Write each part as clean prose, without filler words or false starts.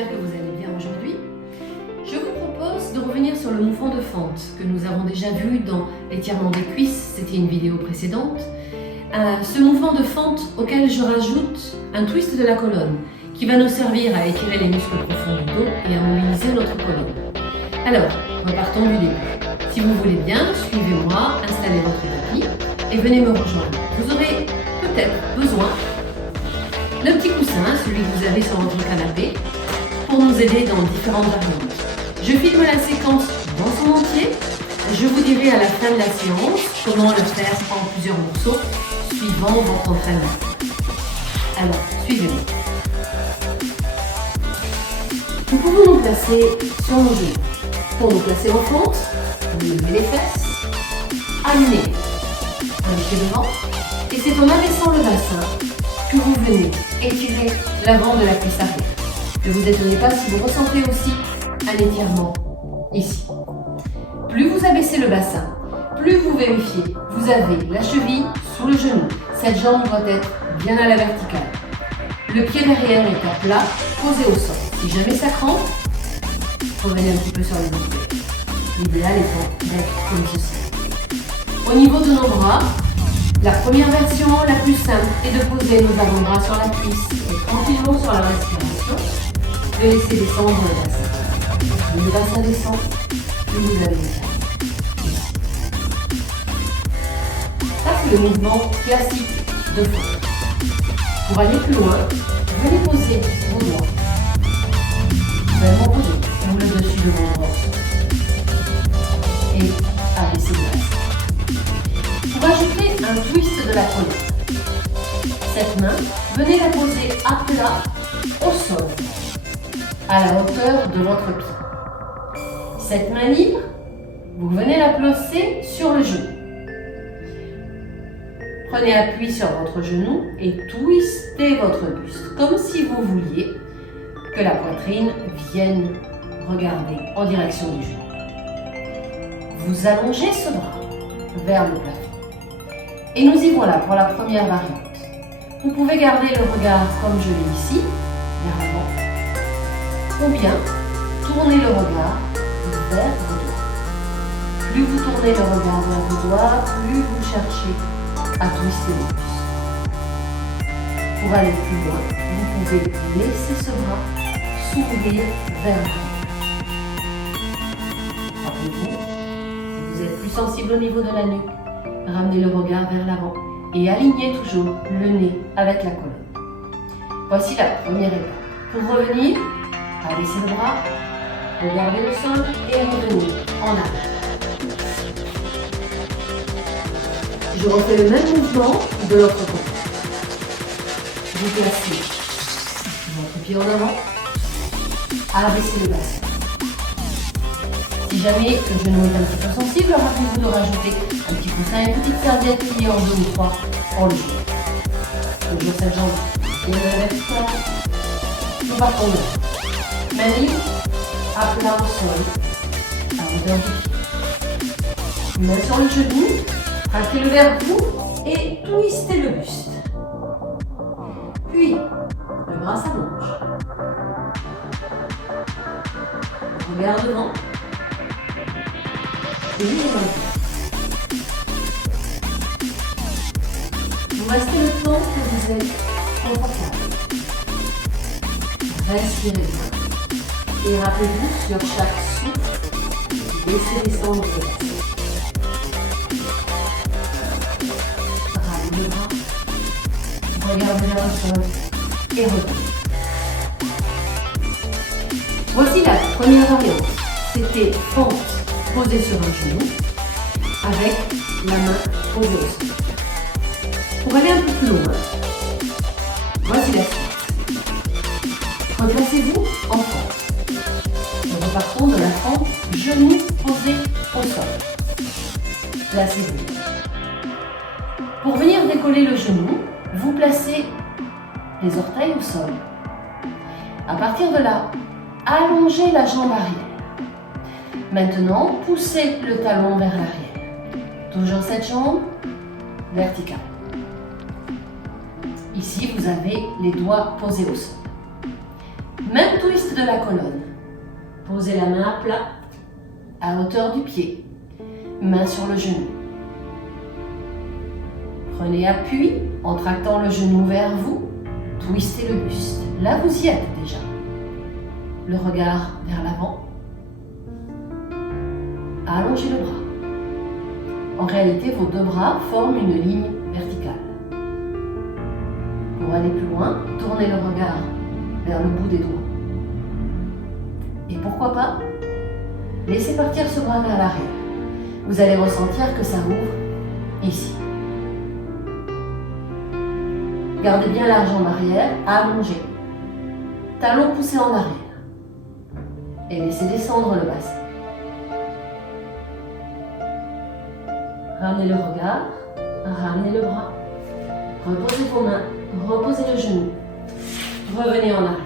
j'espère que vous allez bien aujourd'hui. Je vous propose de revenir sur le mouvement de fente que nous avons déjà vu dans l'étirement des cuisses, c'était une vidéo précédente. Ce mouvement de fente auquel je rajoute un twist de la colonne qui va nous servir à étirer les muscles profonds du dos et à mobiliser notre colonne. Alors, repartons du début. Si vous voulez bien, suivez-moi, installez votre tapis et venez me rejoindre. Vous aurez peut-être besoin d'un petit coussin, celui que vous avez sur votre canapé, pour nous aider dans différentes variantes. Je filme la séquence dans son entier. Je vous dirai à la fin de la séance comment le faire en plusieurs morceaux, suivant votre entraînement. Alors, suivez-moi. Nous pouvons nous placer sur nos genoux. Pour nous placer en fente, vous levez les fesses, amenez un pied devant, et c'est en abaissant le bassin que vous venez étirer l'avant de la cuisse arrière. Ne vous étonnez pas si vous ressentez aussi un étirement ici. Plus vous abaissez le bassin, plus vous vérifiez, vous avez la cheville sous le genou. Cette jambe doit être bien à la verticale. Le pied derrière est à plat, posé au sol. Si jamais ça crampe, revenez un petit peu sur les orteils. L'idéal étant d'être comme ceci. Au niveau de nos bras, la première version, la plus simple, est de poser nos avant-bras sur la cuisse et tranquillement sur la respiration, de laisser descendre le bassin. Plus le bassin descend, plus vous allez ici. Ça, c'est le mouvement classique de fente. Pour aller plus loin, venez poser vos doigts. Vraiment poser, ou le dessus de vos bras. Et abaissez le bassin. Pour ajouter un twist de la colonne, cette main, venez la poser à plat au sol, à la hauteur de votre pied. Cette main libre, vous venez la placer sur le genou. Prenez appui sur votre genou et twistez votre buste, comme si vous vouliez que la poitrine vienne regarder en direction du genou. Vous allongez ce bras vers le plafond. Et nous y voilà pour la première variante. Vous pouvez garder le regard comme je l'ai ici, vers l'avant, ou bien tourner le regard vers vos doigts. Plus vous tournez le regard vers vos doigts, plus vous cherchez à twister le plus. Pour aller plus loin, vous pouvez laisser ce bras s'ouvrir vers vous. Rappelez-vous, si vous êtes plus sensible au niveau de la nuque, ramenez le regard vers l'avant et alignez toujours le nez avec la colonne. Voici la première étape. Pour revenir, abaissez le bras, regardez le sol et revenez en arrière. Je refais le même mouvement de l'autre côté. Vous placez votre pied en avant, abaissez le bassin. Si jamais le genou est un petit peu sensible, rappelez-vous de rajouter un petit coussin et une petite serviette pliée en 2 ou 3 pour le jour. Toujours cette jambe bien à la verticale. Nous partons de là. Main libre, à plat au sol, à hauteur du pied. Main sur le genou, raclez-le vers vous et twistez le buste. Puis, le bras s'allonge. Regard devant. Et vous restez le temps que vous êtes confortable. Respirez bien. Et rappelez-vous, sur chaque souffle, laissez descendre le bassin. Ramenez le bras. Regardez vers le sol et revenez. Voici la première variante. C'était fente posée sur un genou avec la main posée au sol. Pour aller un peu plus loin, voici la suite. Replacez-vous en fente. Nous repartons de la fente genou posé au sol. Placez-vous. Pour venir décoller le genou, vous placez les orteils au sol. À partir de là, allongez la jambe arrière. Maintenant, poussez le talon vers l'arrière. Toujours cette jambe verticale. Ici, vous avez les doigts posés au sol. Même twist de la colonne. Posez la main à plat, à hauteur du pied. Main sur le genou. Prenez appui en tractant le genou vers vous. Twistez le buste. Là, vous y êtes déjà. Le regard vers l'avant. Allongez le bras. En réalité, vos deux bras forment une ligne verticale. Pour aller plus loin, tournez le regard vers le bout des doigts. Et pourquoi pas, laissez partir ce bras vers l'arrière. Vous allez ressentir que ça ouvre ici. Gardez bien la jambe arrière allongée. Talons poussés en arrière. Et laissez descendre le bassin. Ramenez le regard, ramenez le bras. Reposez vos mains, reposez le genou. Revenez en arrière.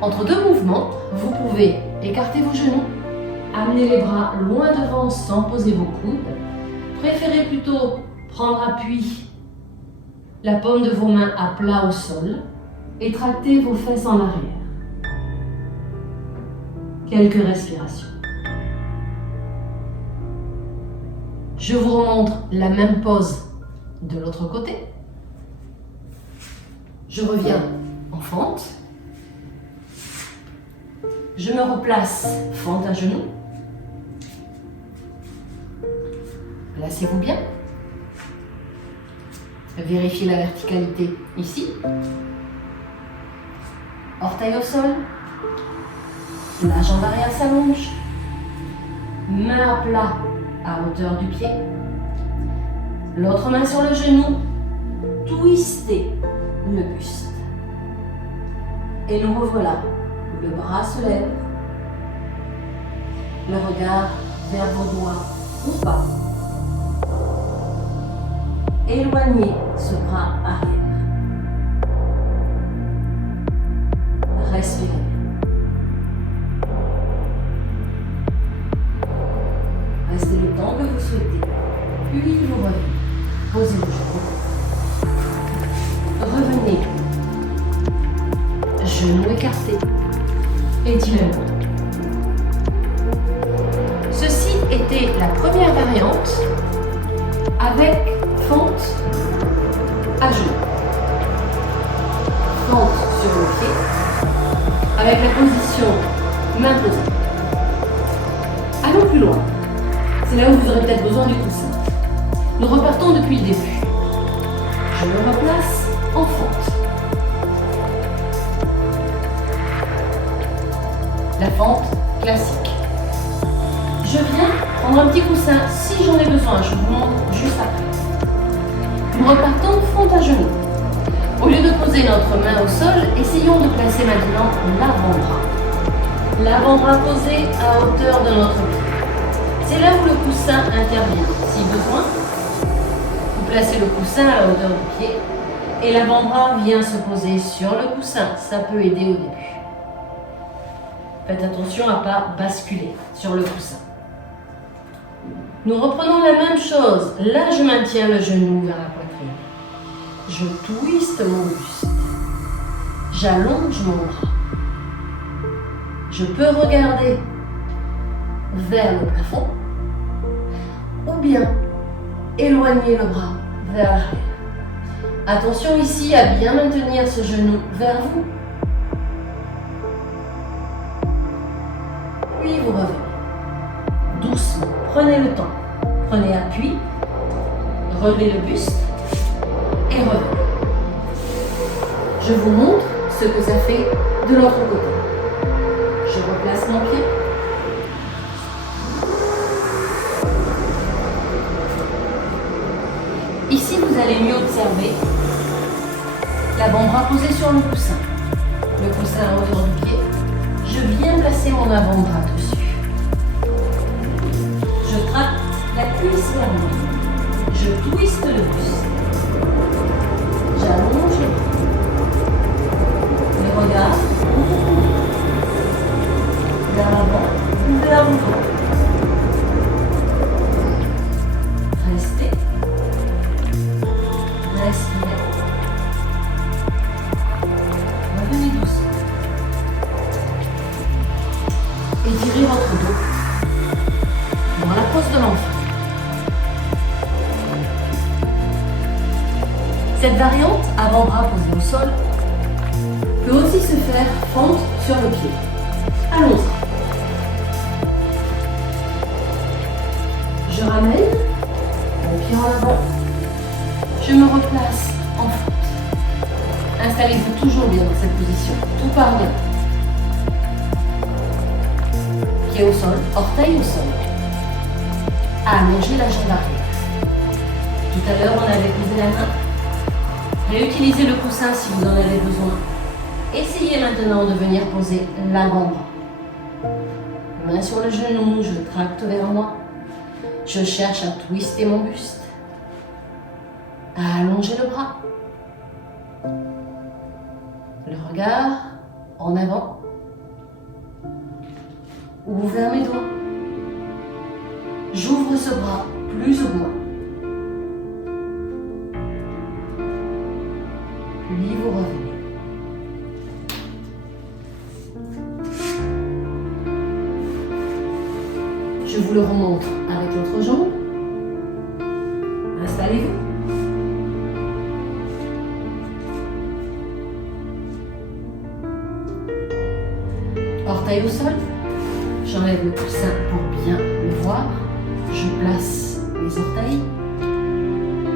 Entre deux mouvements, vous pouvez écarter vos genoux, amener les bras loin devant sans poser vos coudes. Préférez plutôt prendre appui, la paume de vos mains à plat au sol et tracter vos fesses en arrière. Quelques respirations. Je vous remontre la même pose de l'autre côté. Je reviens en fente. Je me replace fente à genoux. Placez-vous bien. Vérifiez la verticalité ici. Orteil au sol. La jambe arrière s'allonge. Main à plat à hauteur du pied. L'autre main sur le genou. Twistez le buste. Et nous revoilà. Le bras se lève. Le regard vers vos doigts ou pas. Éloignez ce bras arrière. Respirez. Restez le temps que vous souhaitez. Puis vous revenez. Posez le genou. Revenez. Genoux écartés. Étirez-vous. Ceci était la première variante avec fente à genoux. Fente sur le pied avec la position main posée. Allons plus loin. C'est là où vous aurez peut-être besoin du coussin. Nous repartons depuis le début. Je me replace en fente. La fente classique. Je viens prendre un petit coussin si j'en ai besoin. Je vous montre juste après. Nous repartons fente à genoux. Au lieu de poser notre main au sol, essayons de placer maintenant l'avant-bras. L'avant-bras posé à hauteur de notre pied. C'est là où le coussin intervient. Si besoin, vous placez le coussin à la hauteur du pied et l'avant-bras vient se poser sur le coussin. Ça peut aider au début. Faites attention à ne pas basculer sur le coussin. Nous reprenons la même chose. Là, je maintiens le genou vers la poitrine. Je twiste mon buste. J'allonge mon bras. Je peux regarder vers le plafond ou bien éloigner le bras vers l'arrière. Attention ici à bien maintenir ce genou vers vous. Puis vous revenez. Doucement, prenez le temps. Prenez appui, relevez le buste et revenez. Je vous montre ce que ça fait de l'autre côté. Je replace mon pied. Ici, vous allez mieux observer l'avant-bras posé sur le coussin. Le coussin à hauteur du pied. Je viens placer mon avant-bras dessus. Je tracte la cuisse vers moi. Je twiste le buste. J'allonge le bras. Le regard vers l'avant ou vers le devant. Restez. Respirez. étirez votre dos dans la pose de l'enfant. Cette variante avant-bras posé au sol peut aussi se faire fente sur le pied. Allons-y. Je ramène mon pied en avant. Je me replace en fente. Installez-vous toujours bien dans cette position, tout part bien. Pied au sol, orteil au sol. Allongez la jambe arrière. Tout à l'heure, on avait posé la main. Réutilisez le coussin si vous en avez besoin. Essayez maintenant de venir poser l'avant-bras. Main sur le genou, je tracte vers moi. Je cherche à twister mon buste. À allonger le bras. Le regard en avant. Ouvert mes doigts. J'ouvre ce bras plus ou moins. Puis vous revenez. Je vous le remontre avec l'autre jambe. Installez-vous. Orteil au sol. J'enlève le coussin pour bien le voir. Je place mes orteils.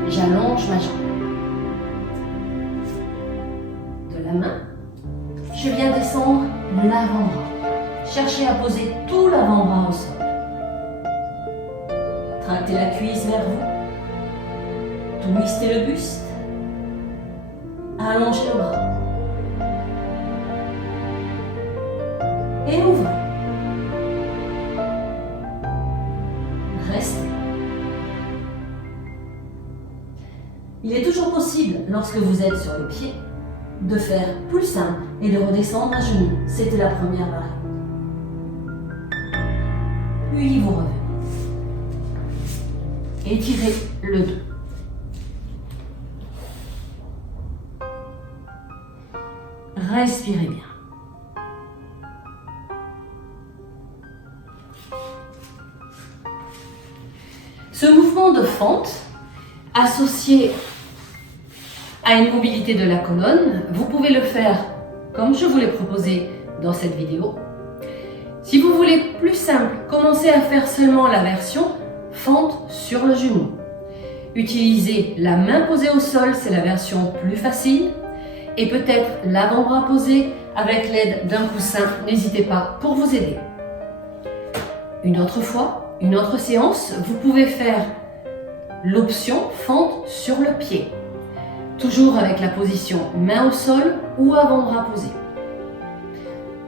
J'allonge ma jambe. De la main, je viens descendre l'avant-bras. Cherchez à poser tout l'avant-bras au sol. Tractez la cuisse vers vous. Twistez le buste. Allongez le bras. Et ouvrez. Restez. Il est toujours possible, lorsque vous êtes sur le pied, de faire plus simple et de redescendre à genoux. C'était la première variante. Puis vous revenez. Étirez le dos. Respirez bien. Ce mouvement de fente, associé à une mobilité de la colonne, vous pouvez le faire comme je vous l'ai proposé dans cette vidéo. Si vous voulez plus simple, commencez à faire seulement la version fente sur le genou. Utilisez la main posée au sol, c'est la version plus facile. Et peut-être l'avant-bras posé avec l'aide d'un coussin, n'hésitez pas pour vous aider. Une autre fois, une autre séance, vous pouvez faire l'option fente sur le pied. Toujours avec la position main au sol ou avant-bras posé.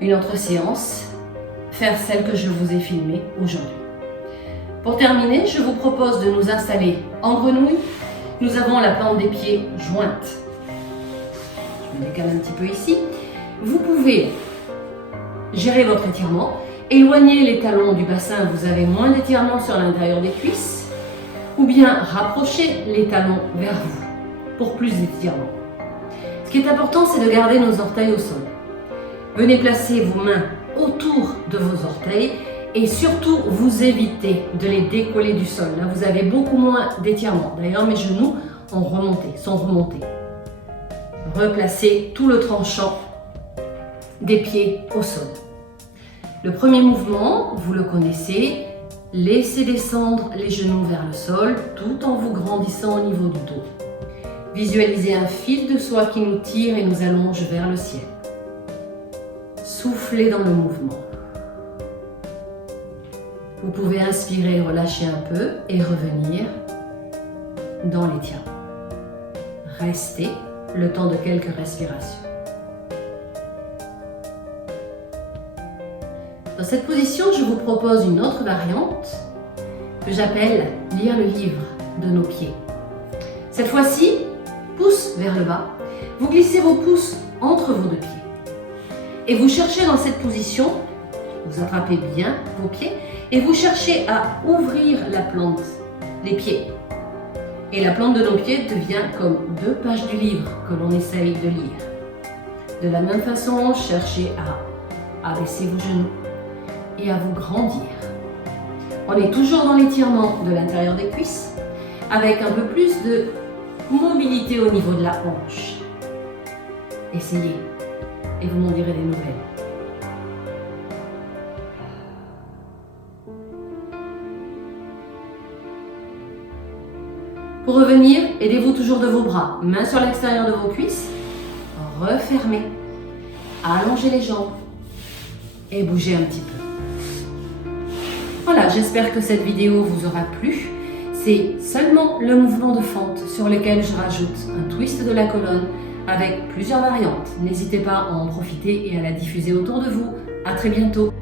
Une autre séance, faire celle que je vous ai filmée aujourd'hui. Pour terminer, je vous propose de nous installer en grenouille. Nous avons la plante des pieds jointe. Je me décale un petit peu ici. Vous pouvez gérer votre étirement. Éloignez les talons du bassin, vous avez moins d'étirement sur l'intérieur des cuisses. Ou bien rapprochez les talons vers vous pour plus d'étirement. Ce qui est important, c'est de garder nos orteils au sol. Venez placer vos mains autour de vos orteils et surtout vous évitez de les décoller du sol. Là, vous avez beaucoup moins d'étirement. D'ailleurs, mes genoux sont remontés. Replacez tout le tranchant des pieds au sol. Le premier mouvement, vous le connaissez, laissez descendre les genoux vers le sol tout en vous grandissant au niveau du dos. Visualisez un fil de soie qui nous tire et nous allonge vers le ciel. Soufflez dans le mouvement. Vous pouvez inspirer, relâcher un peu et revenir dans l'étirement. Restez le temps de quelques respirations. Dans cette position, je vous propose une autre variante que j'appelle lire le livre de nos pieds. Cette fois-ci, pouce vers le bas, vous glissez vos pouces entre vos deux pieds. Et vous cherchez dans cette position, vous attrapez bien vos pieds et vous cherchez à ouvrir la plante des pieds. Et la plante de nos pieds devient comme 2 pages du livre que l'on essaye de lire. De la même façon, cherchez à abaisser vos genoux et à vous grandir. On est toujours dans l'étirement de l'intérieur des cuisses, avec un peu plus de mobilité au niveau de la hanche. Essayez et vous m'en direz des nouvelles. Pour revenir, aidez-vous toujours de vos bras, mains sur l'extérieur de vos cuisses, refermez, allongez les jambes et bougez un petit peu. Voilà, j'espère que cette vidéo vous aura plu. C'est seulement le mouvement de fente sur lequel je rajoute un twist de la colonne avec plusieurs variantes. N'hésitez pas à en profiter et à la diffuser autour de vous. À très bientôt.